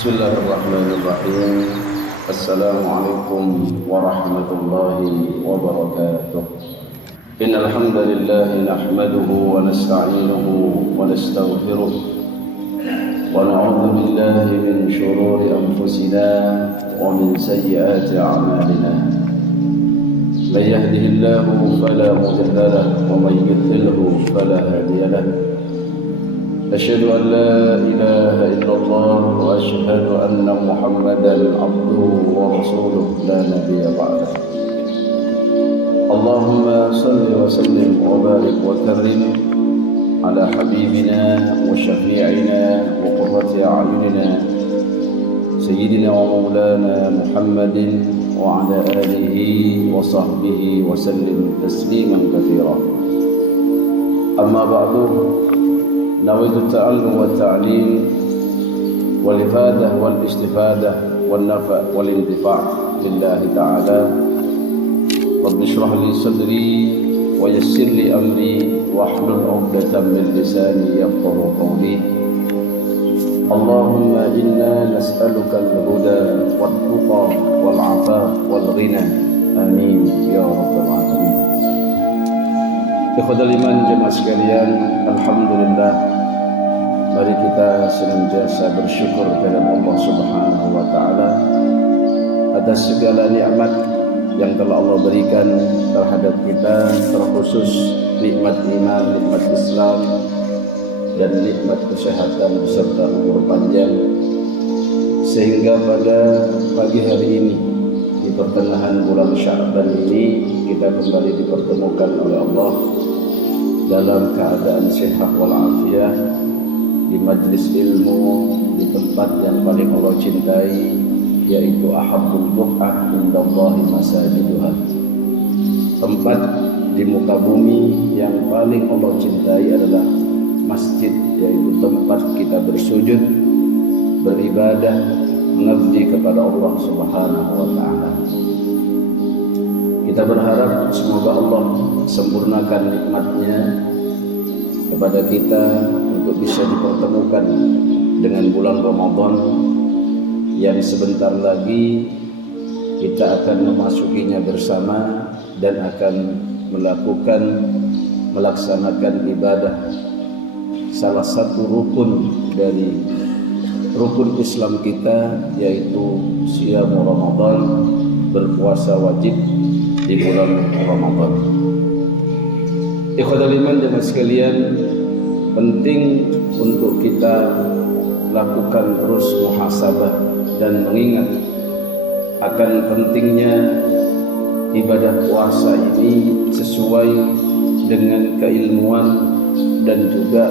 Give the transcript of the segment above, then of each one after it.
Bismillahirrahmanirrahim. Assalamualaikum warahmatullahi wabarakatuh. Innal hamdalillah nahmaduhu wa nasta'inuhu wa nastaghfiruh wa na'udzu billahi min shururi anfusina wa min sayyiati a'malina. Man yahdihillahu fala mudilla lahu wa man yudlilhu fala hadiya lahu. أشهد أن لا إله إلا الله وأشهد أن محمدا عبده ورسوله لا نبي بعده. اللهم صل وسلم وبارك وكرم على حبيبنا وشفيعنا وقرة أعيننا سيدنا ومولانا محمد وعلى آله وصحبه وسلم تسليما كثيرا. أما بعد، نويت التعلم والتعليم والإفادة والاستفادة والنفع والانتفاع لله تعالى. رب اشرح لي صدري ويسر لي أمري واحلل عقدة من لساني يفقهوا قولي. اللهم إنا نسألك الهدى والتقى والعفاف والغنى آمين يا رب العالمين. Ikhwatul iman jemaah sekalian, alhamdulillah, mari kita senantiasa bersyukur kepada Allah Subhanahu wa taala atas segala nikmat yang telah Allah berikan terhadap kita, terkhusus nikmat iman, nikmat Islam, dan nikmat kesehatan beserta umur panjang, sehingga pada pagi hari ini di pertengahan bulan Sya'ban ini kita kembali dipertemukan oleh Allah dalam keadaan sehat walafiat di majlis ilmu, di tempat yang paling Allah cintai, yaitu ahabbul buq'ah indallahi masajiduha, tempat di muka bumi yang paling Allah cintai adalah masjid, yaitu tempat kita bersujud, beribadah, mengabdi kepada Allah Subhanahu wa taala. Kita berharap semoga Allah sempurnakan nikmat-Nya kepada kita untuk bisa dipertemukan dengan bulan Ramadan yang sebentar lagi kita akan memasukinya bersama dan akan melaksanakan ibadah, salah satu rukun dari rukun Islam kita, yaitu Siyamu Ramadan, berpuasa wajib di bulan Ramadan. Ikhwatul iman jemaah sekalian, penting untuk kita lakukan terus muhasabah dan mengingat akan pentingnya ibadah puasa ini sesuai dengan keilmuan dan juga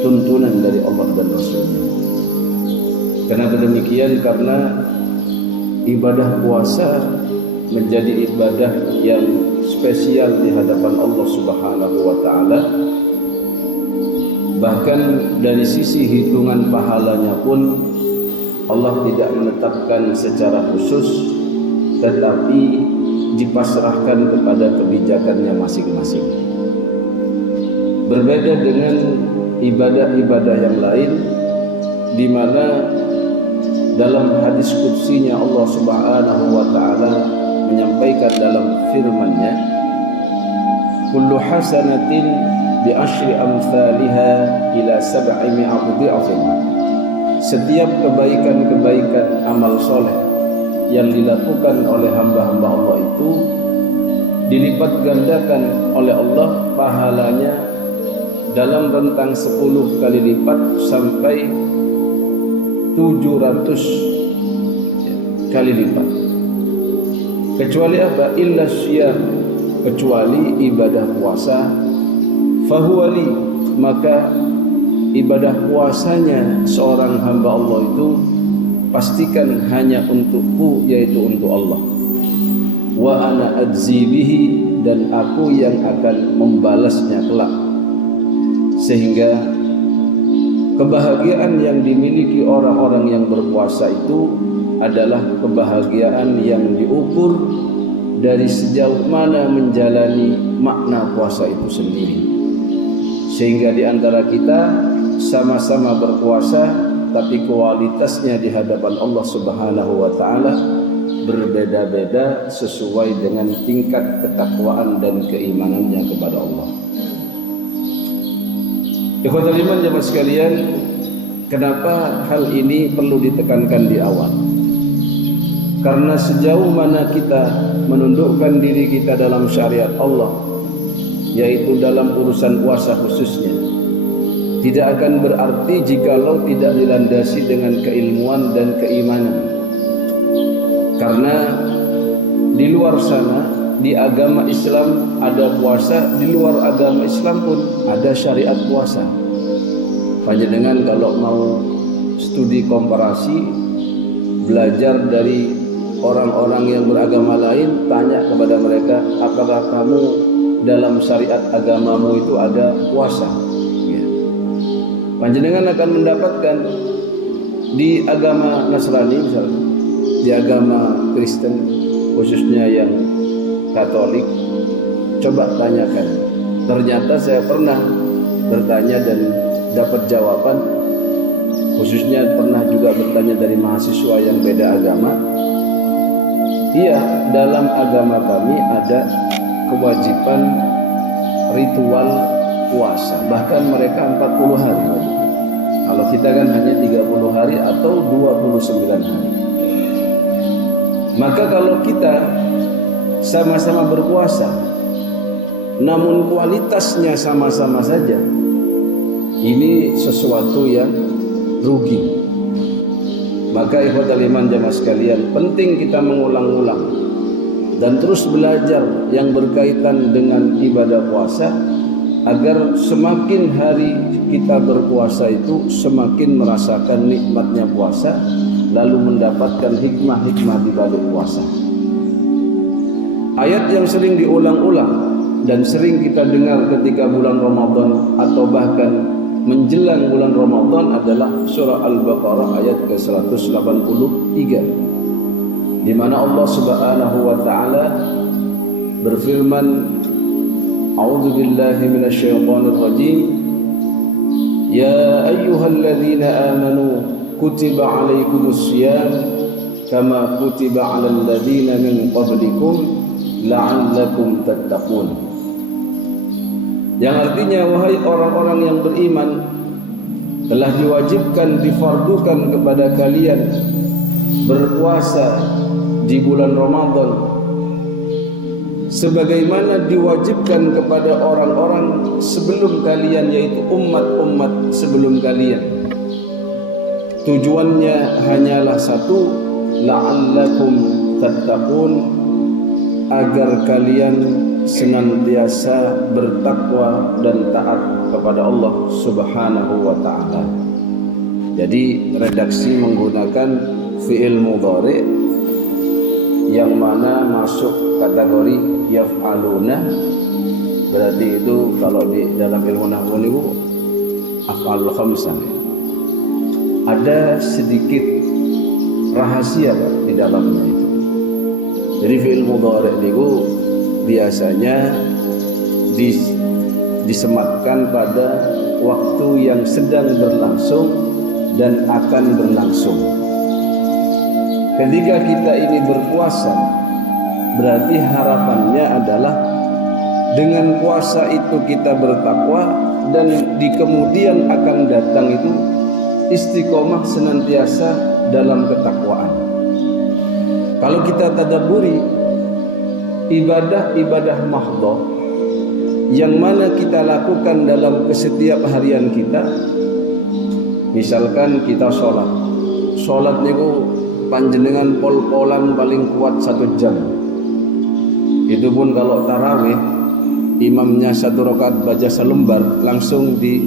tuntunan dari Allah dan Rasul-Nya. Kenapa demikian? Karena ibadah puasa menjadi ibadah yang spesial di hadapan Allah Subhanahu wa taala. Bahkan dari sisi hitungan pahalanya pun Allah tidak menetapkan secara khusus, tetapi dipasrahkan kepada kebijakannya masing-masing. Berbeda dengan ibadah-ibadah yang lain, di mana dalam hadis qudsinya Allah Subhanahu wa taala menyampaikan dalam firman-Nya, kullu hasanatin bi asyri amsalha ila 700 dhi'afin. Setiap kebaikan-kebaikan amal soleh yang dilakukan oleh hamba-hamba Allah itu dilipat gandakan oleh Allah pahalanya dalam rentang 10 kali lipat sampai 700 kali lipat. Kecuali apa? Illa syiyam, kecuali ibadah puasa. Fahuwali, maka ibadah puasanya seorang hamba Allah itu pastikan hanya untukku, yaitu untuk Allah. Wa ana ajzi bihi, dan aku yang akan membalasnya kelak. Sehingga kebahagiaan yang dimiliki orang-orang yang berpuasa itu adalah kebahagiaan yang diukur dari sejauh mana menjalani makna puasa itu sendiri. Sehingga di antara kita sama-sama berpuasa tapi kualitasnya di hadapan Allah Subhanahu wa taala berbeda-beda sesuai dengan tingkat ketakwaan dan keimanannya kepada Allah. Ikhwatul iman jemaah sekalian, kenapa hal ini perlu ditekankan di awal? Karena sejauh mana kita menundukkan diri kita dalam syariat Allah, yaitu dalam urusan puasa khususnya, tidak akan berarti jikalau tidak dilandasi dengan keilmuan dan keimanan. Karena di luar sana, di agama Islam ada puasa, di luar agama Islam pun ada syariat puasa. Panjenengan kalau mau studi komparasi, belajar dari orang-orang yang beragama lain, tanya kepada mereka, apakah kamu dalam syariat agamamu itu ada puasa? Ya. Panjenengan akan mendapatkan di agama Nasrani misalnya, di agama Kristen khususnya yang Katolik, coba tanyakan. Ternyata saya pernah bertanya dan dapat jawaban, khususnya pernah juga bertanya dari mahasiswa yang beda agama. Iya, dalam agama kami ada kewajiban ritual puasa, bahkan mereka 40 hari. Kalau kita kan hanya 30 hari atau 29 hari. Maka kalau kita sama-sama berpuasa, namun kualitasnya sama-sama saja, ini sesuatu yang rugi. Maka ikhwatul iman jamaah sekalian, penting kita mengulang-ulang dan terus belajar yang berkaitan dengan ibadah puasa, agar semakin hari kita berpuasa itu semakin merasakan nikmatnya puasa, lalu mendapatkan hikmah-hikmah di balik puasa. Ayat yang sering diulang-ulang dan sering kita dengar ketika bulan Ramadan atau bahkan menjelang bulan Ramadan adalah surah Al-Baqarah ayat ke-183, di mana Allah Subhanahu wa taala berfirman, A'udzu billahi minasyaitonir rajim, Ya ayyuhalladzina amanu kutiba 'alaikumus syiyam kama kutiba 'alal ladzina min qablikum la'allakum tattaqun. Yang artinya, wahai orang-orang yang beriman, telah diwajibkan, difardukan kepada kalian berpuasa di bulan Ramadan sebagaimana diwajibkan kepada orang-orang sebelum kalian, yaitu umat-umat sebelum kalian. Tujuannya hanyalah satu, la'allakum tattaqun, agar kalian senantiasa bertakwa dan taat kepada Allah Subhanahu wa taala. Jadi redaksi menggunakan fi'il mudhari yang mana masuk kategori yaf'aluna, berarti itu kalau di dalam ilmu nahwu itu af'alul khamsah. Ada sedikit rahasia di dalamnya itu. Jadi fi'il mudhari itu biasanya disematkan pada waktu yang sedang berlangsung dan akan berlangsung. Ketika kita ini berpuasa, berarti harapannya adalah dengan puasa itu kita bertakwa, dan di kemudian akan datang itu istiqomah senantiasa dalam ketakwaan. Kalau kita tadabburi ibadah-ibadah mahdhah yang mana kita lakukan dalam setiap harian kita, misalkan kita sholat niku panjenengan pol-polan paling kuat 1 jam. Itu pun kalau tarawih imamnya 1 rakaat baca selembar langsung di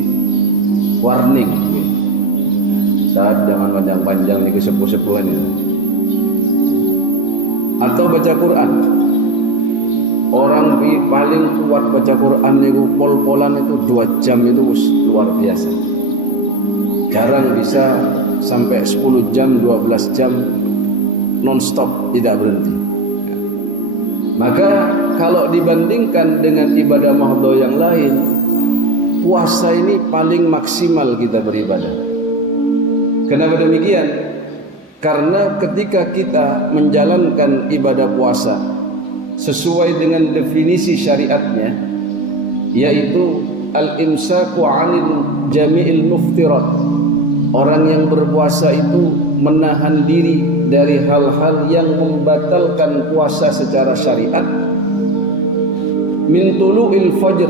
warning, saat jangan panjang-panjang niku sepuh-sepuhan ini. Atau baca Quran, orang paling kuat baca Quran niku pol-polan itu 2 jam, itu luar biasa. Jarang bisa sampai 10 jam, 12 jam non-stop, tidak berhenti. Maka kalau dibandingkan dengan ibadah mahdhah yang lain, puasa ini paling maksimal kita beribadah. Kenapa demikian? Karena ketika kita menjalankan ibadah puasa sesuai dengan definisi syariatnya, yaitu al-imsaku 'anil jami'il muftirat. Orang yang berpuasa itu menahan diri dari hal-hal yang membatalkan puasa secara syariat. Min tulu'il fajr,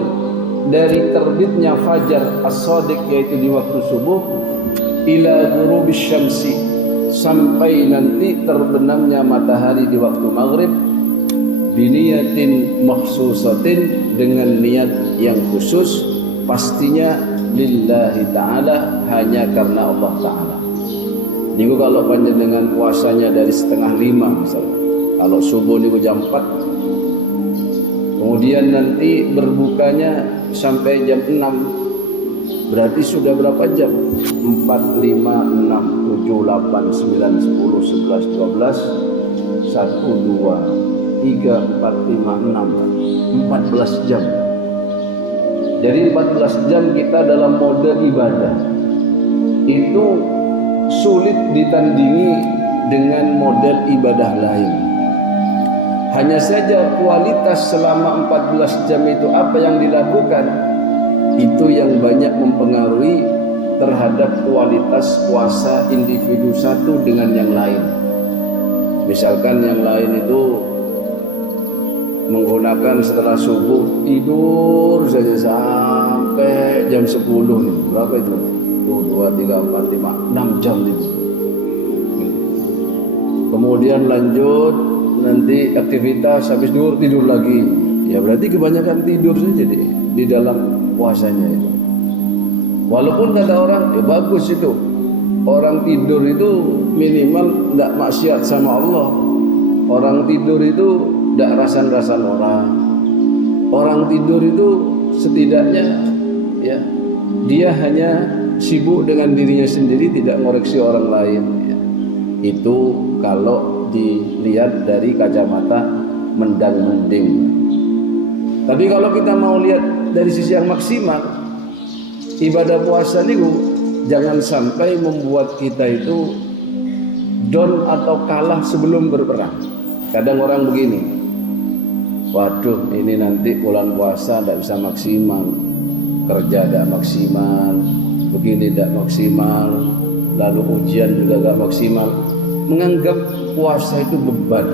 dari terbitnya fajar as-shadiq yaitu di waktu subuh, ila ghurubis syamsi, sampai nanti terbenamnya matahari di waktu maghrib, biniyatin makhsusatin, dengan niat yang khusus, pastinya lillahi ta'ala, hanya karena Allah ta'ala. Niku kalau panjenengan puasanya dari 4:30 misalnya, kalau subuh niku jam 4, kemudian nanti berbukanya sampai jam 6, berarti sudah berapa jam? 4, 5, 6, 7, 8, 9, 10, 11, 12, 1, 2, 3, 4, 5, 6, 14 jam. Jadi 14 jam kita dalam mode ibadah. Itu sulit ditandingi dengan model ibadah lain. Hanya saja kualitas selama 14 jam itu apa yang dilakukan, itu yang banyak mempengaruhi terhadap kualitas puasa individu satu dengan yang lain. Misalkan yang lain itu menggunakan setelah subuh tidur saja sampai jam 10 nih. Berapa itu? 2, 3, 4, 5, 6 jam itu. Kemudian lanjut nanti aktivitas, habis tidur lagi. Ya berarti kebanyakan tidur saja di dalam puasanya itu. Walaupun kata orang, bagus itu. Orang tidur itu minimal tidak maksiat sama Allah. Orang tidur itu tidak rasan-rasan orang. Orang tidur itu setidaknya ya dia hanya sibuk dengan dirinya sendiri, tidak mengoreksi orang lain. Ya. Itu kalau dilihat dari kacamata mendang-mending. Tapi kalau kita mau lihat dari sisi yang maksimal, ibadah puasa niku jangan sampai membuat kita itu down atau kalah sebelum berperang. Kadang orang begini, waduh ini nanti bulan puasa tidak bisa maksimal, kerja tidak maksimal, begini tidak maksimal, lalu ujian juga tidak maksimal, menganggap puasa itu beban,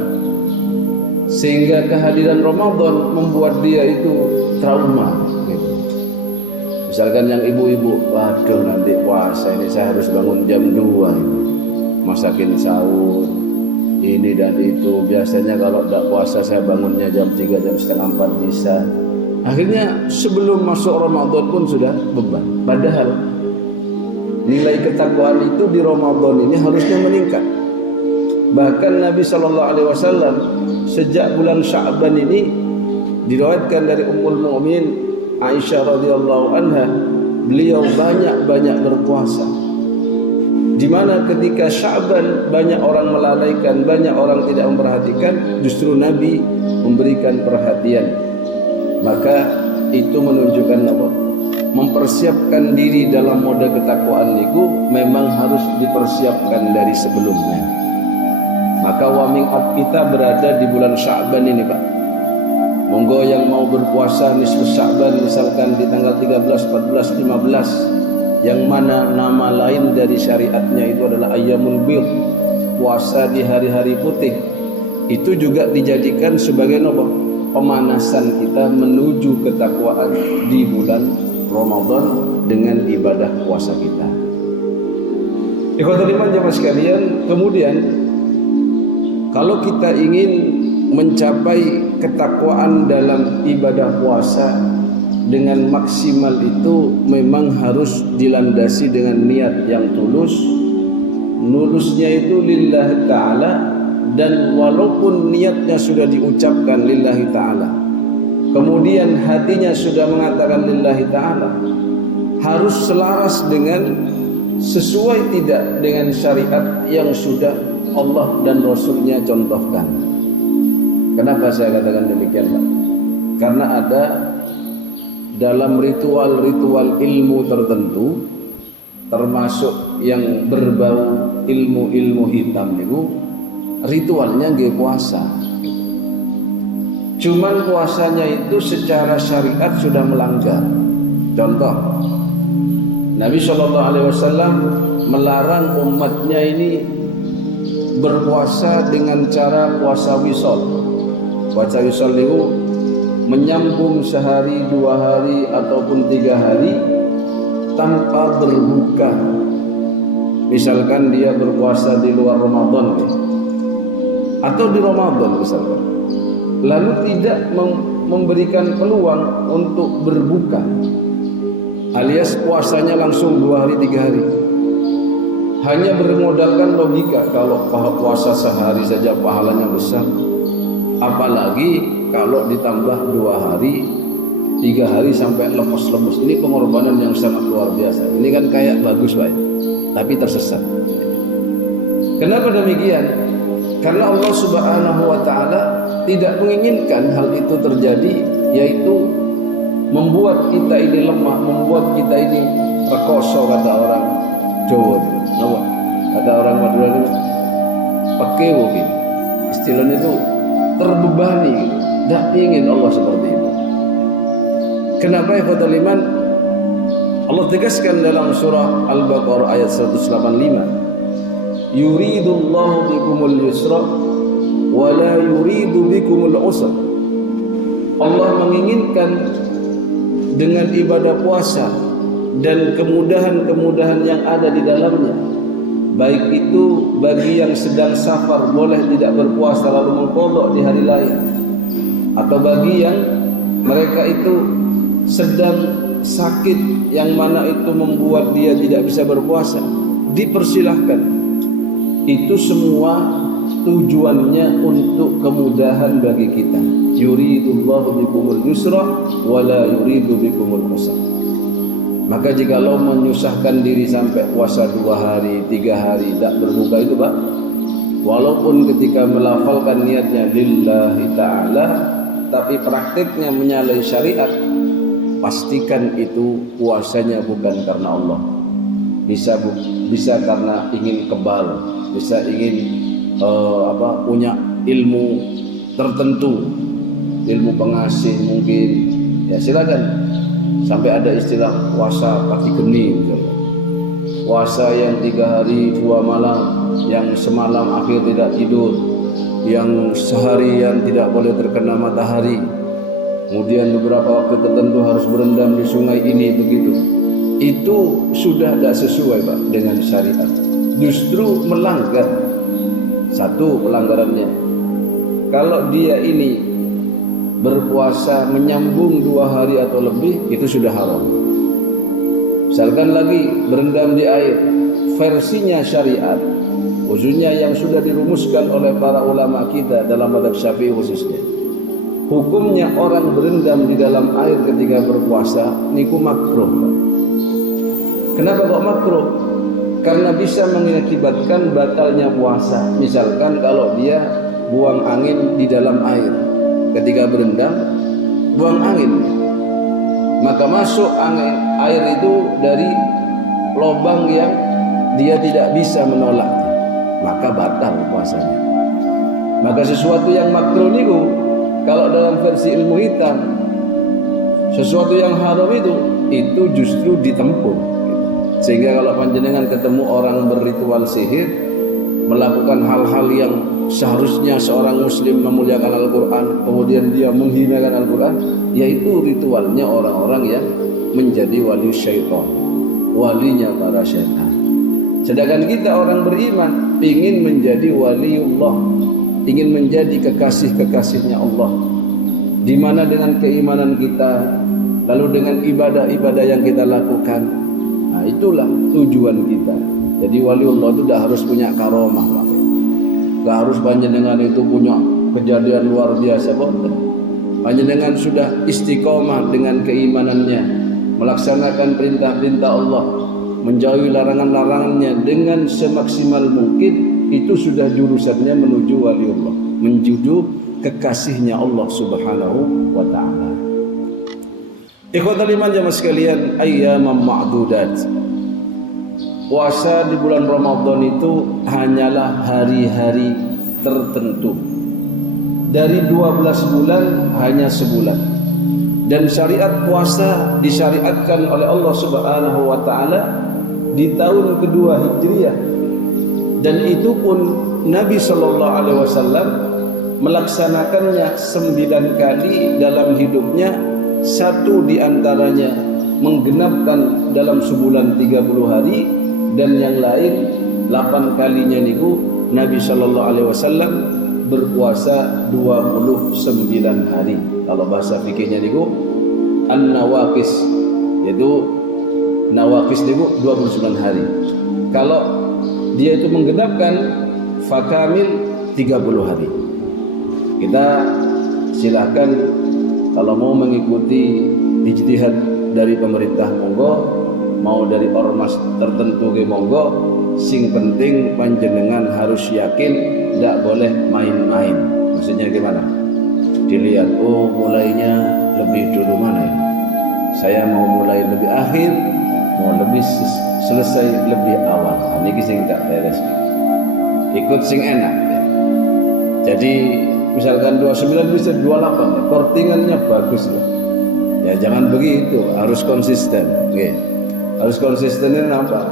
sehingga kehadiran Ramadan membuat dia itu trauma gitu. Misalkan yang ibu-ibu, waduh nanti puasa ini saya harus bangun jam 2 ini, masakin sahur ini dan itu. Biasanya kalau tidak puasa saya bangunnya jam 3, jam setengah 4 bisa. Akhirnya sebelum masuk Ramadan pun sudah beban. Padahal nilai ketakwaan itu di Ramadan ini harusnya meningkat. Bahkan Nabi SAW sejak bulan Sya'ban ini diriwayatkan dari Ummul Mukminin Aisyah radhiyallahu anha, beliau banyak berpuasa. Di mana ketika Sya'ban banyak orang melalaikan, banyak orang tidak memperhatikan, justru Nabi memberikan perhatian. Maka itu menunjukkan apa? Mempersiapkan diri dalam mode ketakwaan itu memang harus dipersiapkan dari sebelumnya. Maka warming up kita berada di bulan Sya'ban ini, Pak. Monggo yang mau berpuasa nisfu Sya'ban misalkan di tanggal 13, 14, 15, yang mana nama lain dari syariatnya itu adalah Ayyamul Bidh, puasa di hari-hari putih. Itu juga dijadikan sebagai pemanasan kita menuju ketakwaan di bulan Ramadan dengan ibadah puasa kita. Ikhwatul iman jamaah sekalian, kemudian kalau kita ingin mencapai ketakwaan dalam ibadah puasa dengan maksimal, itu memang harus dilandasi dengan niat yang tulus. Nulusnya itu lillahi ta'ala, dan walaupun niatnya sudah diucapkan lillahi ta'ala, kemudian hatinya sudah mengatakan lillahi ta'ala, harus selaras dengan sesuai tidak dengan syariat yang sudah Allah dan Rasulnya contohkan. Kenapa saya katakan demikian, Pak? Karena ada dalam ritual-ritual ilmu tertentu termasuk yang berbau ilmu-ilmu hitam itu ritualnya nggih puasa. Cuman puasanya itu secara syariat sudah melanggar. Contoh, Nabi SAW melarang umatnya ini berpuasa dengan cara puasa wisol. Puasa wisol itu menyambung sehari, 2 hari ataupun 3 hari tanpa berbuka. Misalkan dia berpuasa di luar Ramadan atau di Ramadan misalkan, lalu tidak memberikan peluang untuk berbuka, alias puasanya langsung 2 hari 3 hari, hanya bermodalkan logika. Kalau puasa sehari saja pahalanya besar, apalagi kalau ditambah 2 hari 3 hari sampai lemes-lemes. Ini pengorbanan yang sangat luar biasa. Ini kan kayak bagus Pak, tapi tersesat. Kenapa demikian? Karena Allah Subhanahu wa Ta'ala tidak menginginkan hal itu terjadi, yaitu membuat kita ini lemah, membuat kita ini rekoso, kata orang Jawa. Kata orang Madura itu pakewo, istilahnya itu terbebani. Tidak ingin Allah seperti itu. Kenapa ikhwatul iman? Allah tegaskan dalam surah Al-Baqarah ayat 185, yuridullahu bikumul yusra wa la yuridu bikumul usra. Allah menginginkan dengan ibadah puasa dan kemudahan-kemudahan yang ada di dalamnya, baik itu bagi yang sedang safar boleh tidak berpuasa lalu mengqadha di hari lain, atau bagi yang mereka itu sedang sakit yang mana itu membuat dia tidak bisa berpuasa, dipersilahkan. Itu semua tujuannya untuk kemudahan bagi kita. Yuridullahu bikumul yusra wa la yuridu bikumul usra. Maka jikalau menyusahkan diri sampai puasa 2 hari 3 hari tidak berbuka itu Pak, walaupun ketika melafalkan niatnya lillahi ta'ala, tapi praktiknya menyalahi syariat, pastikan itu puasanya bukan karena Allah. Bisa karena ingin kebal, bisa ingin punya ilmu tertentu, ilmu pengasih mungkin. Ya silakan. Sampai ada istilah puasa kaki geni misalnya. Puasa yang 3 hari 2 malam, yang semalam akhir tidak tidur, yang seharian tidak boleh terkena matahari, kemudian beberapa waktu tertentu harus berendam di sungai ini begitu. Itu sudah tidak sesuai Pak dengan syariat. Justru melanggar. Satu pelanggarannya, kalau dia ini berpuasa menyambung 2 hari atau lebih, itu sudah haram. Misalkan lagi berendam di air, versinya syariat, khususnya yang sudah dirumuskan oleh para ulama kita dalam mazhab Syafi'i khususnya, hukumnya orang berendam di dalam air ketika berpuasa niku makruh. Kenapa kok makruh? Karena bisa mengakibatkan batalnya puasa. Misalkan kalau dia buang angin di dalam air ketika berendam, buang angin, maka masuk angin air itu dari lubang yang dia tidak bisa menolaknya, maka batal puasanya. Maka sesuatu yang makruh niku, kalau dalam versi ilmu hitam, sesuatu yang haram itu justru ditempuh. Sehingga kalau panjenengan ketemu orang berritual sihir, melakukan hal-hal yang seharusnya seorang muslim memuliakan Al-Quran, kemudian dia menghinakan Al-Quran, yaitu ritualnya orang-orang yang menjadi wali syaitan, walinya para syaitan. Sedangkan kita orang beriman ingin menjadi waliullah, ingin menjadi kekasih-kekasihnya Allah, di mana dengan keimanan kita, lalu dengan ibadah-ibadah yang kita lakukan, nah itulah tujuan kita. Jadi waliullah itu tidak harus punya karomah, tidak harus panjenengan itu punya kejadian luar biasa. Panjenengan sudah istiqomah dengan keimanannya, melaksanakan perintah-perintah Allah, menjauhi larangan-larangannya dengan semaksimal mungkin, itu sudah jurusannya menuju waliullah, menuju kekasihnya Allah Subhanahu wa ta'ala. Ikhwatal iman jamaah sekalian, ayyaman ma'dudat, puasa di bulan Ramadan itu hanyalah hari-hari tertentu. Dari 12 bulan hanya sebulan. Dan syariat puasa disyariatkan oleh Allah Subhanahu wa taala di tahun kedua Hijriah. Dan itu pun Nabi sallallahu alaihi wasallam melaksanakannya 9 kali dalam hidupnya, satu di antaranya menggenapkan dalam sebulan 30 hari dan yang lain 8 kalinya niku Nabi sallallahu alaihi wasallam berpuasa 29 hari. Kalau bahasa fikihnya niku an-nawaqis, yaitu nawaqis niku 29 hari. Kalau dia itu menggenapkan fakamil 30 hari. Kita silahkan kalau mau mengikuti ijtihad dari pemerintah monggo, mau dari ormas tertentu ke monggo, sing penting panjenengan harus yakin tidak boleh main-main. Maksudnya gimana? Dilihat, oh mulainya lebih dulu mana ya? Saya mau mulai lebih akhir, mau lebih selesai lebih awal. Ini sing tak beres. Ikut sing enak ya. Jadi misalkan 29 bisa 28 ya, kortingannya bagus ya. Ya jangan begitu, harus konsisten. Okay. Harus konsistennya apa?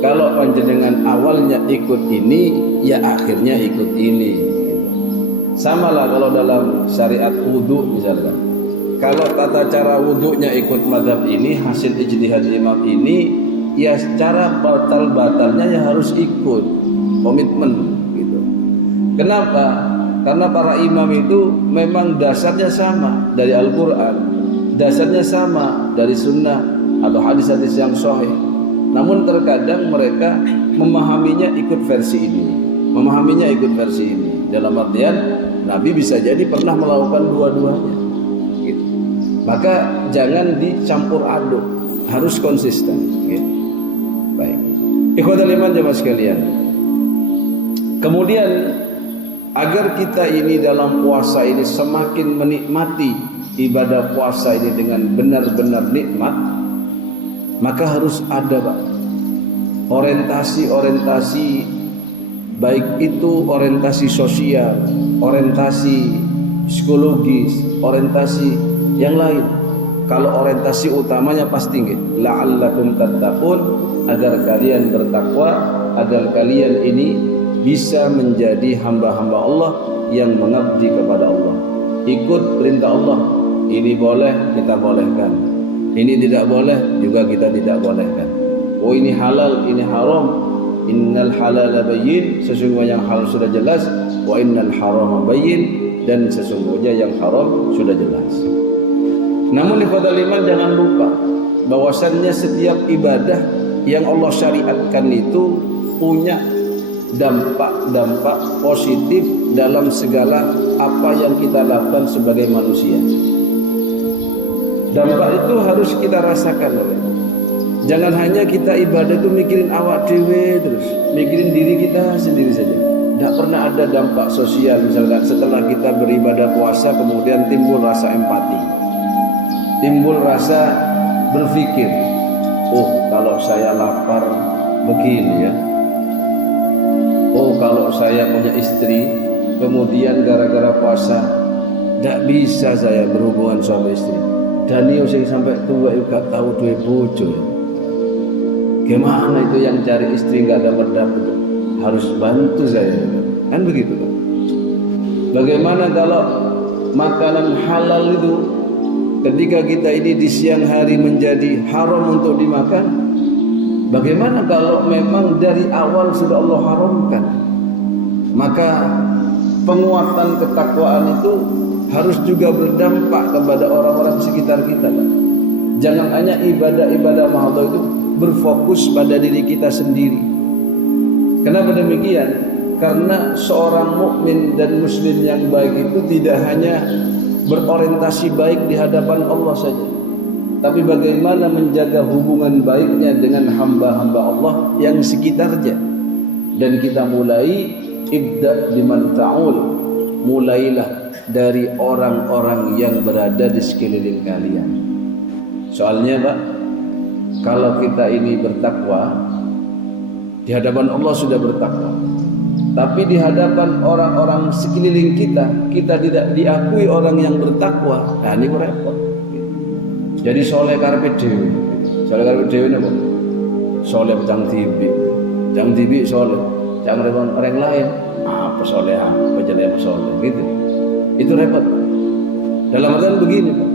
Kalau panjenengan awalnya ikut ini, ya akhirnya ikut ini. Gitu. Sama lah kalau dalam syariat wudhu misalkan. Kalau tata cara wudhunya ikut madhab ini, hasil ijtihad imam ini, ya cara batal-batalnya ya harus ikut, komitmen gitu. Kenapa? Karena para imam itu memang dasarnya sama dari Al-Quran, dasarnya sama dari sunnah atau hadis-hadis yang sahih. Namun terkadang mereka memahaminya ikut versi ini, memahaminya ikut versi ini. Dalam artian Nabi bisa jadi pernah melakukan dua-duanya gitu. Maka jangan dicampur aduk, harus konsisten gitu. Baik, ikhwatul iman jemaah sekalian. Kemudian agar kita ini dalam puasa ini semakin menikmati ibadah puasa ini dengan benar-benar nikmat, maka harus ada Pak, orientasi baik itu orientasi sosial, orientasi psikologis, orientasi yang lain. Kalau orientasi utamanya pasti nggih, la'allakum tattaqun, agar kalian bertakwa, agar kalian ini bisa menjadi hamba-hamba Allah yang mengabdi kepada Allah. Ikut perintah Allah, ini boleh kita bolehkan, ini tidak boleh juga kita tidak bolehkan. Oh ini halal, ini haram. Innal halala bayyin, sesungguhnya yang halal sudah jelas. Wa innal harama bayyin, dan sesungguhnya yang haram sudah jelas. Namun ikhwatul iman jangan lupa bahwasannya setiap ibadah yang Allah syariatkan itu punya dampak-dampak positif dalam segala apa yang kita lakukan sebagai manusia. Dampak itu harus kita rasakan. Jangan hanya kita ibadah itu mikirin awak dewe terus, mikirin diri kita sendiri saja. Tidak pernah ada dampak sosial. Misalkan setelah kita beribadah puasa kemudian timbul rasa empati, timbul rasa berpikir, oh kalau saya lapar begini ya, oh kalau saya punya istri kemudian gara-gara puasa tidak bisa saya berhubungan sama istri, dan ini saya sampai tua juga tahu duwe bojo. Gimana itu yang cari istri nggak dapat harus bantu saya, kan begitu kan? Bagaimana kalau makanan halal itu ketika kita ini di siang hari menjadi haram untuk dimakan? Bagaimana kalau memang dari awal sudah Allah haramkan? Maka penguatan ketakwaan itu harus juga berdampak kepada orang-orang sekitar kita, Pak. Jangan hanya ibadah-ibadah mahdoh itu berfokus pada diri kita sendiri. Kenapa demikian? Karena seorang mukmin dan muslim yang baik itu tidak hanya berorientasi baik di hadapan Allah saja, tapi bagaimana menjaga hubungan baiknya dengan hamba-hamba Allah yang sekitarnya. Dan kita mulai ibda biman ta'ul, mulailah dari orang-orang yang berada di sekeliling kalian. Soalnya Pak, kalau kita ini bertakwa, Di hadapan Allah sudah bertakwa. Tapi di hadapan orang-orang sekeliling kita tidak diakui orang yang bertakwa. Nah ini repot. Jadi soleh karepe dhewe. Soleh karepe dhewe napa? Soleh jang tibi. Jang tibi soleh. Jang repot orang lain. Apa soleh apa jadi apa soleh gitu. Itu repot. Dalam artian begini, Pak.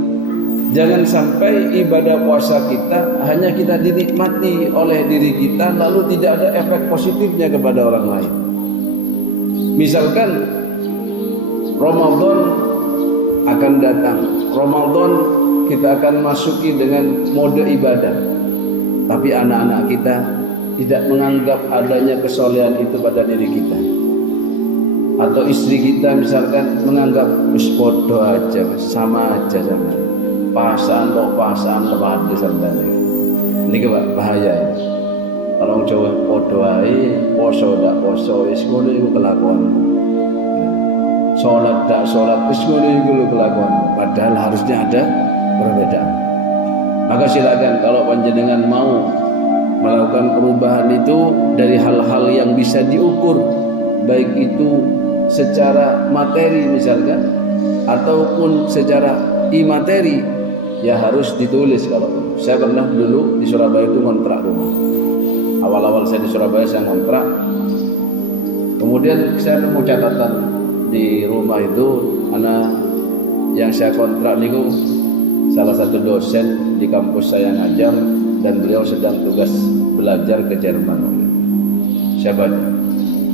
Jangan sampai ibadah puasa kita hanya kita dinikmati oleh diri kita lalu tidak ada efek positifnya kepada orang lain. Misalkan Ramadan akan datang, Ramadan kita akan masuki dengan mode ibadah, tapi anak-anak kita tidak menganggap adanya kesolehan itu pada diri kita, atau istri kita misalkan menganggap podo aja, sama aja sama, pasaan lemah sampeyan. Ini bahaya ya. Kalau Jawa podo ae, poso ndak poso wis ngono iku kelakuan. Salat ndak salat wis ngono iku kelakuan. Padahal harusnya ada perbedaan. Maka silakan kalau panjenengan mau melakukan perubahan itu dari hal-hal yang bisa diukur, baik itu secara materi misalkan ataupun secara imateri, ya harus ditulis. Kalau saya pernah dulu di Surabaya itu kontrak rumah. Awal-awal saya di Surabaya saya kontrak, kemudian saya nemu catatan di rumah itu, anak yang saya kontrak niku salah satu dosen di kampus saya ngajar dan beliau sedang tugas belajar ke Jerman. Saya baca,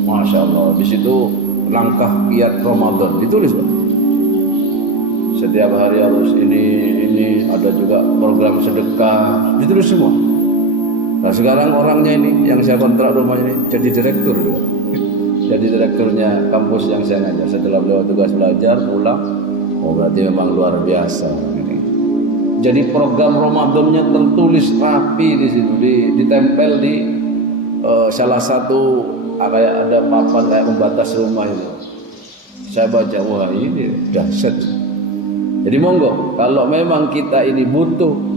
Masya Allah, di situ langkah kiat Ramadan ditulis, Pak. Setiap hari harus ini ada juga program sedekah, ditulis semua. Nah sekarang orangnya ini yang saya kontrak rumah ini jadi direktur, jadi direkturnya kampus yang saya ngajar. Setelah beliau tugas belajar pulang, oh berarti memang luar biasa. Jadi program Ramadannya tertulis rapi di situ, ditempel di salah satu kayak ada papan kayak pembatas rumah itu. Saya baca, wah ini dahsyat. Jadi monggo kalau memang kita ini butuh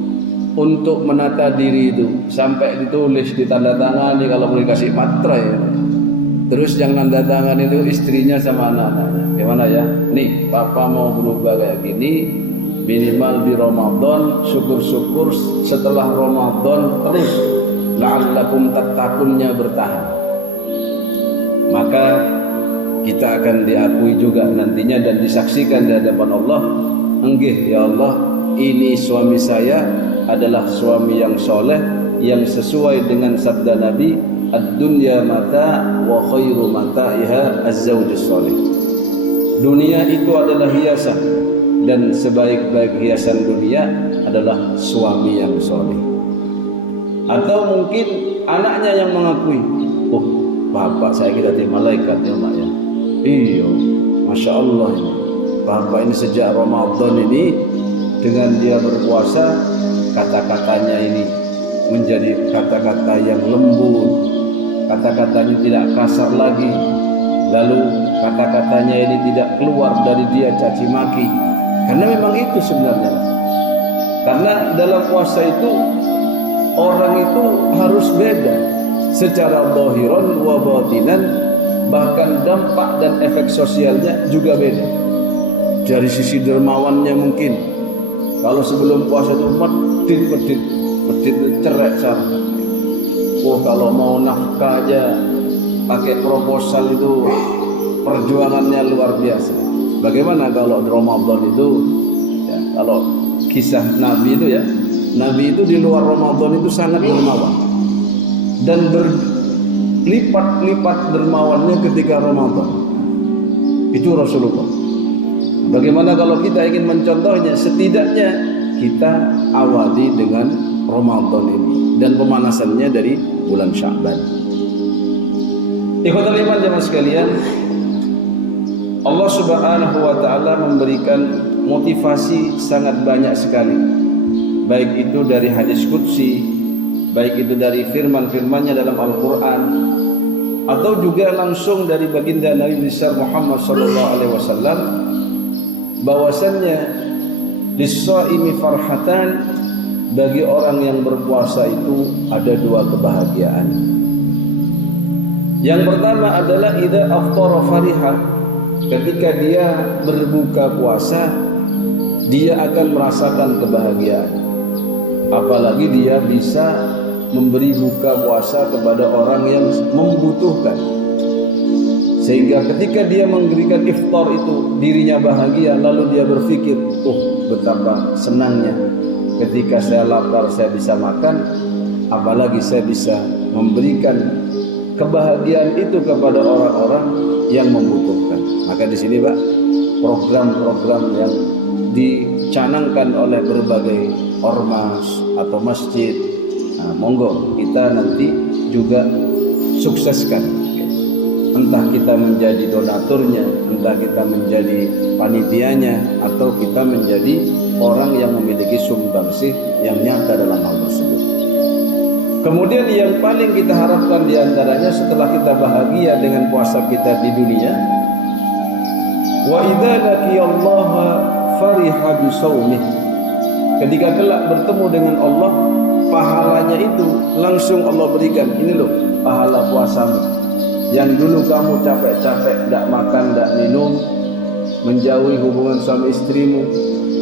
untuk menata diri itu sampai ditulis, ditandatangani kalau boleh kasih materai. Terus yang nanda tangan itu istrinya sama anak-anaknya. Gimana ya? Nih, papa mau berubah kayak gini, minimal di Ramadan, syukur-syukur setelah Ramadan terus la'allakum tattakunnya bertahan. Maka kita akan diakui juga nantinya dan disaksikan di hadapan Allah. Enggih ya Allah, ini suami saya adalah suami yang soleh, yang sesuai dengan sabda Nabi, ad-dunya mata wa khairu mata'iha az-zawjus soleh. Dunia itu adalah hiasan dan sebaik-baik hiasan dunia adalah suami yang soleh. Atau mungkin anaknya yang mengakui, oh bapak saya kira di malaikat ya mak ya. Iya, Masya Allah ini. Bapak ini sejak Ramadan ini dengan dia berpuasa, kata-katanya ini menjadi kata-kata yang lembut, kata-katanya tidak kasar lagi, lalu kata-katanya ini tidak keluar dari dia caci maki, karena memang itu sebenarnya. Karena dalam puasa itu orang itu harus beda secara zahiran wa batinan, bahkan dampak dan efek sosialnya juga beda. Dari sisi dermawannya mungkin kalau sebelum puasa itu medit cerai sana. Oh kalau mau nafkah aja pakai proposal itu perjuangannya luar biasa. Bagaimana kalau di Ramadan itu ya, kalau kisah Nabi itu ya, Nabi itu di luar Ramadan itu sangat dermawan dan berlipat-lipat dermawannya ketika Ramadan. Itu Rasulullah. Bagaimana kalau kita ingin mencontohnya? Setidaknya kita awali dengan Ramadan ini dan pemanasannya dari bulan Sya'ban. Ikhwatul iman jemaah sekalian, Allah Subhanahu wa taala memberikan motivasi sangat banyak sekali. Baik itu dari hadis qudsi, baik itu dari firman-firmannya dalam Al-Qur'an, atau juga langsung dari baginda Nabi besar Muhammad sallallahu alaihi wasallam, bahwasannya lis-shaimi farhatan, bagi orang yang berpuasa itu ada dua kebahagiaan. Yang pertama adalah idza aftara fariha. Ketika dia berbuka puasa, dia akan merasakan kebahagiaan. Apalagi dia bisa memberi buka puasa kepada orang yang membutuhkan. Sehingga ketika dia memberikan iftar itu, dirinya bahagia, lalu dia berpikir, betapa senangnya ketika saya lapar saya bisa makan, apalagi saya bisa memberikan kebahagiaan itu kepada orang-orang yang membutuhkan. Maka di sini Pak, program-program yang dicanangkan oleh berbagai ormas atau masjid, monggo kita nanti juga sukseskan. Entah kita menjadi donaturnya, entah kita menjadi panitianya, atau kita menjadi orang yang memiliki sumbangsih yang nyata dalam hal tersebut. Kemudian yang paling kita harapkan diantaranya setelah kita bahagia dengan puasa kita di dunia, wa idza laqiyallaha fariha bisawmih. Ketika kelak bertemu dengan Allah, pahalanya itu langsung Allah berikan. Ini loh pahala puasamu. Yang dulu kamu capek-capek tidak makan, tidak minum, menjauhi hubungan suami istrimu,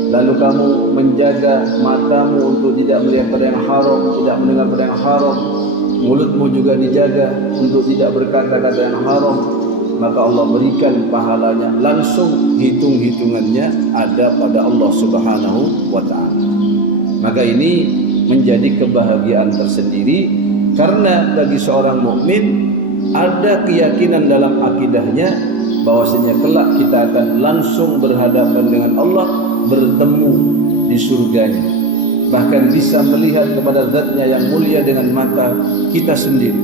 lalu kamu menjaga matamu untuk tidak melihat pada yang haram, tidak mendengar pada yang haram, mulutmu juga dijaga untuk tidak berkata-kata yang haram, maka Allah berikan pahalanya langsung, hitung-hitungannya ada pada Allah Subhanahu wa ta'ala. Maka ini menjadi kebahagiaan tersendiri, karena bagi seorang mukmin ada keyakinan dalam akidahnya bahwasanya kelak kita akan langsung berhadapan dengan Allah, bertemu di surganya, bahkan bisa melihat kepada zatnya yang mulia dengan mata kita sendiri.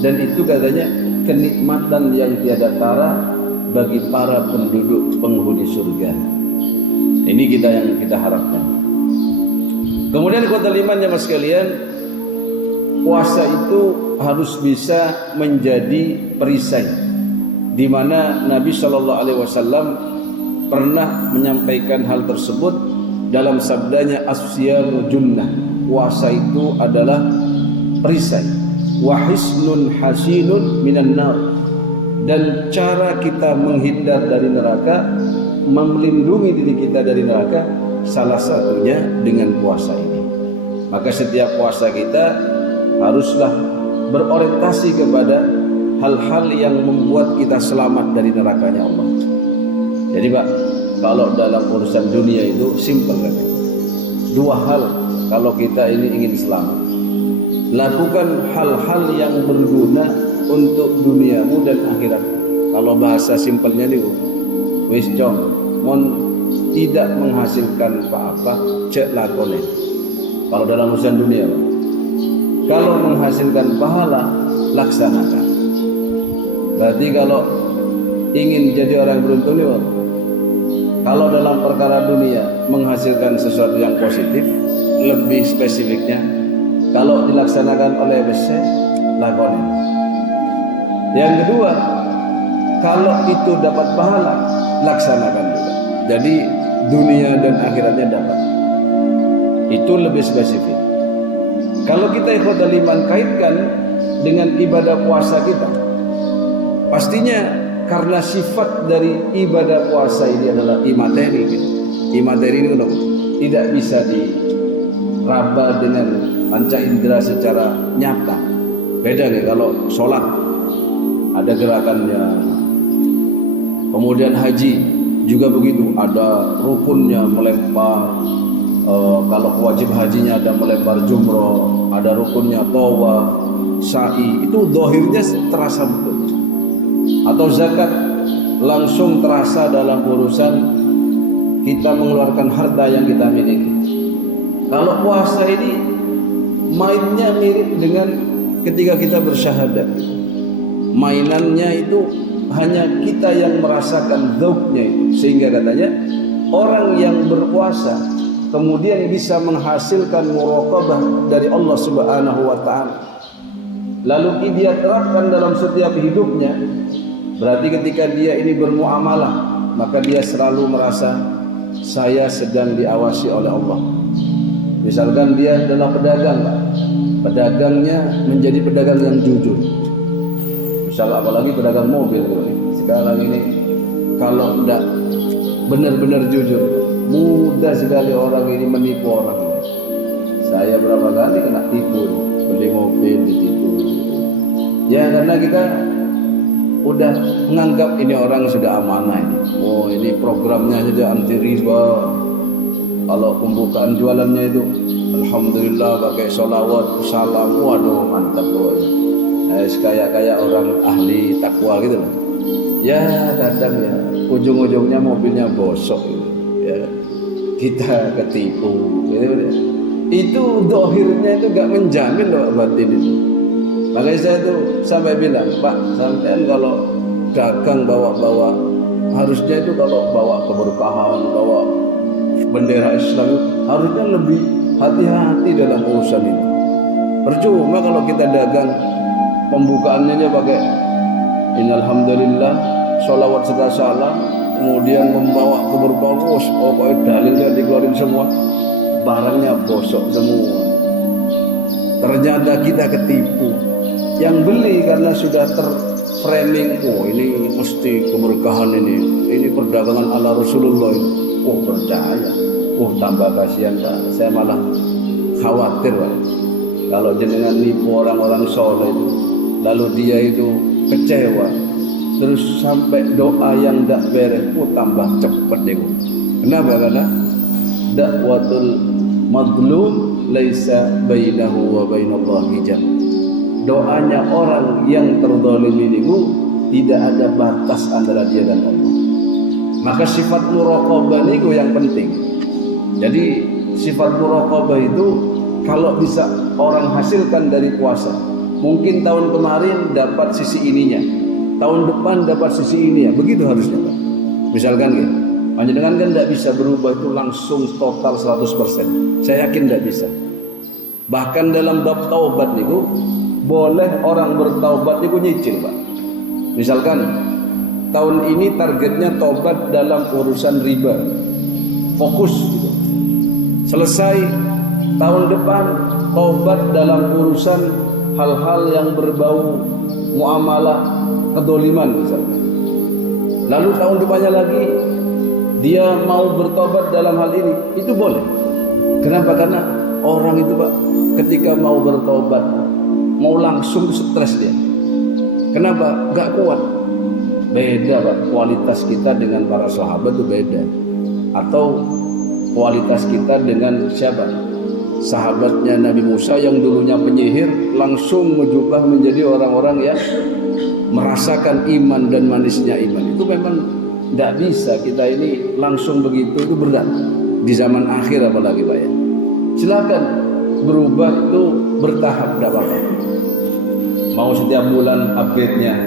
Dan itu katanya kenikmatan yang tiada tara bagi para penduduk penghuni surga. Ini yang kita harapkan. Kemudian kota limannya mas sekalian, puasa itu harus bisa menjadi perisai, di mana Nabi SAW pernah menyampaikan hal tersebut dalam sabdanya, as-siyamu junnah, puasa itu adalah perisai, wa hisnun hasinun minan nar, dan cara kita menghindar dari neraka, melindungi diri kita dari neraka, salah satunya dengan puasa ini. Maka setiap puasa kita haruslah berorientasi kepada hal-hal yang membuat kita selamat dari nerakanya Allah. Jadi Pak, kalau dalam urusan dunia itu simpel kan? Dua hal kalau kita ini ingin selamat. Lakukan hal-hal yang berguna untuk duniamu dan akhirat. Kalau bahasa simpelnya nih, wis jong, mon tidak menghasilkan apa-apa, cek lakone. Kalau dalam urusan dunia, kalau menghasilkan pahala, laksanakan. Berarti kalau ingin jadi orang beruntung nih, kalau dalam perkara dunia menghasilkan sesuatu yang positif, lebih spesifiknya, kalau dilaksanakan oleh besar, lakonin. Yang kedua, kalau itu dapat pahala, laksanakan juga. Jadi dunia dan akhiratnya dapat. Itu lebih spesifik. Kalau kita ikhwatul iman kaitkan dengan ibadah puasa kita, pastinya karena sifat dari ibadah puasa ini adalah imateri. Imateri ini tidak bisa diraba dengan panca indera secara nyata. Beda nih kalau sholat ada gerakannya, kemudian haji juga begitu, ada rukunnya melempar. Kalau wajib hajinya ada melempar jumroh, ada rukunnya tawaf, sa'i, itu zahirnya terasa betul. Atau zakat langsung terasa dalam urusan kita mengeluarkan harta yang kita miliki. Kalau puasa ini mainnya mirip dengan ketika kita bersyahadat. Mainannya itu hanya kita yang merasakan zauknya itu. Sehingga katanya orang yang berpuasa kemudian bisa menghasilkan muraqabah dari Allah Subhanahu wa ta'ala, lalu dia terapkan dalam setiap hidupnya. Berarti ketika dia ini bermuamalah, maka dia selalu merasa saya sedang diawasi oleh Allah. Misalkan dia adalah pedagang, pedagangnya menjadi pedagang yang jujur. Misal apalagi pedagang mobil sekarang ini, kalau tidak benar-benar jujur, mudah sekali orang ini menipu orang. Saya berapa kali kena tipu, beli mobil ditipu. Ya karena kita udah menganggap ini orang sudah amanah ini. Oh ini programnya saja anti riba. Kalau pembukaan jualannya itu, alhamdulillah pakai sholawat, salam, waduh mantap pokoknya. Kayak orang ahli takwa gitu lah. Ya kadang ya ujung-ujungnya mobilnya bosok gitu. Ya kita ketipu gitu. Itu dohirnya itu gak menjamin loh batin itu. Makanya saya tuh sampai bilang, Pak, sampean kalau dagang bawa-bawa, harusnya itu kalau bawa keberkahan, bawa bendera Islam, harusnya lebih hati-hati dalam urusan itu. Percuma kalau kita dagang pembukaannya aja pakai innalhamdulillah, sholawat serta salam, kemudian membawa keberkahan, pokoknya dalilnya dikeluarin semua, barangnya bosok semua. Ternyata kita ketipu. Yang beli karena sudah terframing, oh ini mesti keberkahan ini perdagangan ala Rasulullah ini. Oh percaya, oh tambah kasihan Pak. Saya malah khawatir Pak, kalau jenengan nipu orang-orang soleh itu, lalu dia itu kecewa, terus sampai doa yang tidak beres, oh tambah cepat deh. Kenapa? Karena dakwatul mazlum laisa bainahu wa bainallahi hijab. Doanya orang yang terzalimi itu tidak ada batas antara dia dan Allah. Maka sifat muraqabah itu yang penting. Jadi sifat muraqabah itu kalau bisa orang hasilkan dari puasa, mungkin tahun kemarin dapat sisi ininya, tahun depan dapat sisi ini ya. Begitu harusnya Pak. Misalkan gitu, panjenengan kan tidak bisa berubah itu langsung total 100%. Saya yakin tidak bisa. Bahkan dalam bab taubat niku boleh orang bertaubat niku nyicil Pak. Misalkan tahun ini targetnya taubat dalam urusan riba, fokus gitu. Selesai tahun depan taubat dalam urusan hal-hal yang berbau muamalah kedoliman misalnya. Lalu tahun depannya lagi dia mau bertobat dalam hal ini, itu boleh. Kenapa? Karena orang itu Pak, ketika mau bertobat, mau langsung stres dia. Kenapa? Gak kuat. Beda Pak, kualitas kita dengan para sahabat itu beda. Atau kualitas kita dengan siapa? Sahabatnya Nabi Musa yang dulunya penyihir, langsung berubah menjadi orang-orang yang merasakan iman dan manisnya iman. Itu memang tidak bisa kita ini langsung begitu, itu berat. Di zaman akhir apalagi Pak ya. Silakan berubah itu bertahap, tidak apa-apa. Mau setiap bulan upgrade-nya,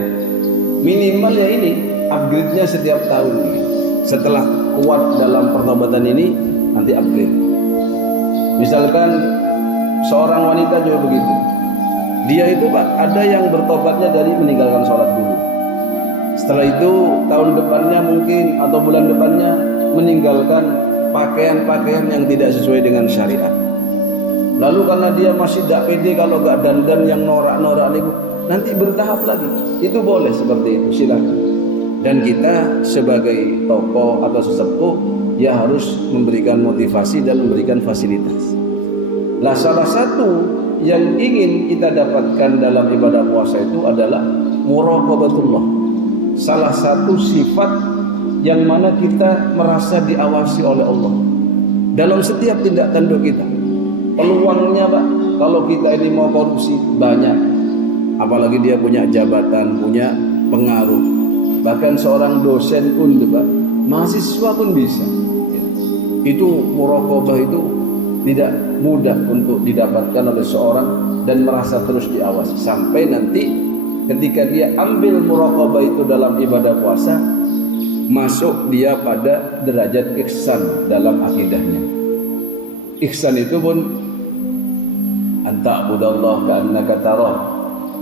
minimal ya ini upgrade-nya setiap tahun. Setelah kuat dalam pertobatan ini, nanti upgrade. Misalkan seorang wanita juga begitu. Dia itu Pak, ada yang bertobatnya dari meninggalkan sholat dulu. Setelah itu tahun depannya mungkin atau bulan depannya meninggalkan pakaian-pakaian yang tidak sesuai dengan syariat. Lalu karena dia masih tidak pede kalau gak dandan yang norak-norak itu, nanti bertahap lagi. Itu boleh seperti itu, silakan. Dan kita sebagai tokoh atau sesepuh ya harus memberikan motivasi dan memberikan fasilitas. Nah, salah satu yang ingin kita dapatkan dalam ibadah puasa itu adalah muraqabatullah. Salah satu sifat yang mana kita merasa diawasi oleh Allah dalam setiap tindak tanduk kita. Peluangnya Pak, kalau kita ini mau korupsi banyak, apalagi dia punya jabatan, punya pengaruh. Bahkan seorang dosen pun Pak, mahasiswa pun bisa. Itu muraqabah itu tidak mudah untuk didapatkan oleh seorang dan merasa terus diawasi sampai nanti ketika dia ambil muraqabah itu dalam ibadah puasa, masuk dia pada derajat ihsan dalam akidahnya. Ihsan itu pun anta budallah ka'annaka tarah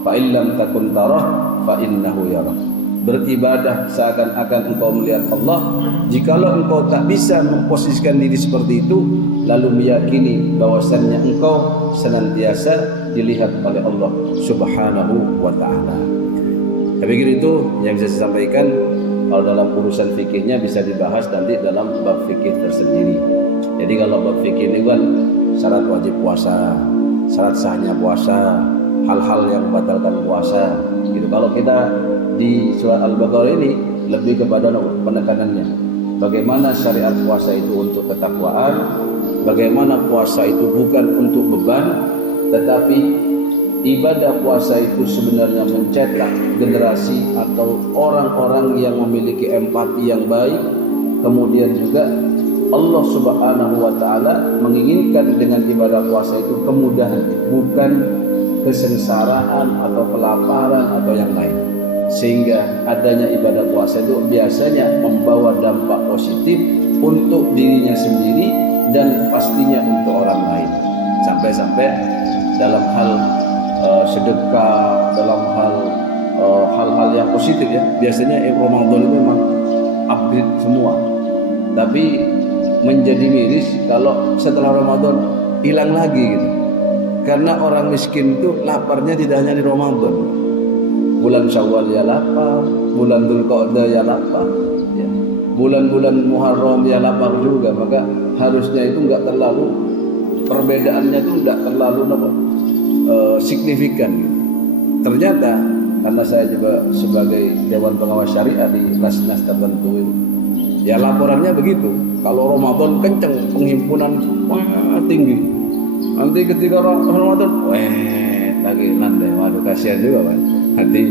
fa illam takun tarah fa innahu yarah. Beribadah seakan-akan engkau melihat Allah. Jikalau engkau tak bisa memposisikan diri seperti itu, lalu meyakini bahwasannya engkau senantiasa dilihat oleh Allah Subhanahu wa ta'ala. Saya pikir itu yang bisa saya sampaikan. Kalau dalam urusan fikihnya bisa dibahas nanti dalam bab fikih tersendiri. Jadi kalau bab fikih ini kan syarat wajib puasa, syarat sahnya puasa, hal-hal yang membatalkan puasa gitu. Kalau kita di surah Al-Baqarah ini lebih kepada penekanannya, bagaimana syariat puasa itu untuk ketakwaan, bagaimana puasa itu bukan untuk beban, tetapi ibadah puasa itu sebenarnya mencetak generasi atau orang-orang yang memiliki empati yang baik. Kemudian juga Allah Subhanahu wa taala menginginkan dengan ibadah puasa itu kemudahan, bukan kesengsaraan atau kelaparan atau yang lain. Sehingga adanya ibadah puasa itu biasanya membawa dampak positif untuk dirinya sendiri dan pastinya untuk orang lain. Sampai-sampai dalam hal sedekah, dalam hal-hal yang positif ya. Biasanya Ramadan itu memang upgrade semua. Tapi menjadi miris kalau setelah Ramadan hilang lagi gitu. Karena orang miskin itu laparnya tidak hanya di Ramadan. Bulan Syawal ya lapar, bulan Dzulqa'dah ya lapar, ya. Bulan-bulan Muharram ya lapar juga. Maka harusnya itu enggak terlalu, perbedaannya itu enggak terlalu signifikan. Ternyata karena saya juga sebagai Dewan Pengawas Syariah di nas-nas tertentu itu, ya laporannya begitu. Kalau Ramadan kenceng penghimpunan tinggi, nanti ketika Ramadan tagihan deh, waduh kasihan juga kan. Nanti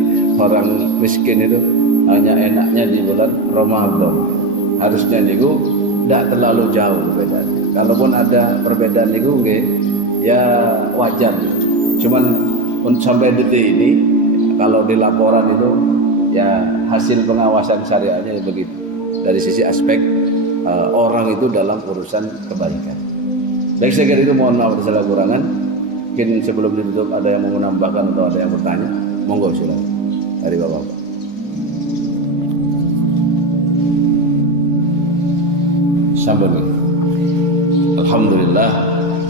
orang miskin itu hanya enaknya di bulan Ramadan. Harusnya niku tidak terlalu jauh perbedaannya. Kalaupun ada perbedaan niku ya wajar. Cuman sampai detik ini kalau di laporan itu ya hasil pengawasan syariahnya begitu. Dari sisi aspek orang itu dalam urusan kebaikan. Baik, saya kira itu, mohon maaf atas segala kekurangan. Mungkin sebelum ditutup ada yang mau menambahkan atau ada yang bertanya, monggo silakan dari Bapak-bapak. Sambil alhamdulillah,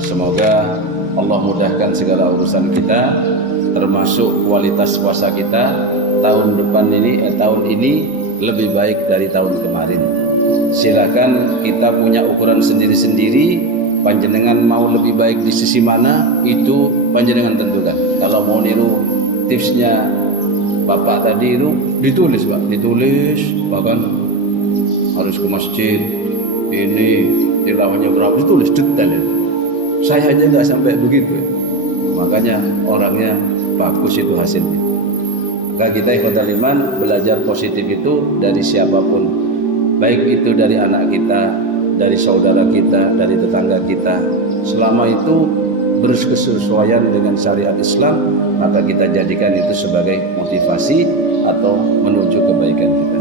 semoga Allah mudahkan segala urusan kita, termasuk kualitas puasa kita tahun depan ini, tahun ini lebih baik dari tahun kemarin. Silakan, kita punya ukuran sendiri-sendiri. Panjenengan mau lebih baik di sisi mana, itu panjenengan tentukan. Kalau mau niru tipsnya Bapak tadi itu ditulis, Pak, ditulis, bahkan harus ke masjid, ini tilawahnya berapa, ditulis detail ya. Saya aja nggak sampai begitu ya. Makanya orangnya bagus itu hasilnya. Maka kita ikhwatal iman belajar positif itu dari siapapun, baik itu dari anak kita, dari saudara kita, dari tetangga kita. Selama itu berkesesuaian dengan syariat Islam, maka kita jadikan itu sebagai motivasi atau menuju kebaikan kita.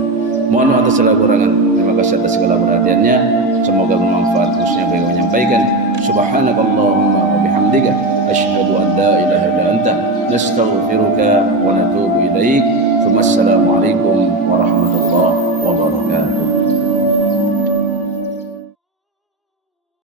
Mohon maaf atas segala kekurangan. Terima kasih atas segala perhatiannya. Semoga bermanfaat khususnya bagi menyampaikan. Subhanakallahumma wa bihamdika asyhadu an la ilaha illa anta nastaghfiruka wa natubu ilaik. Assalamualaikum warahmatullahi wabarakatuh.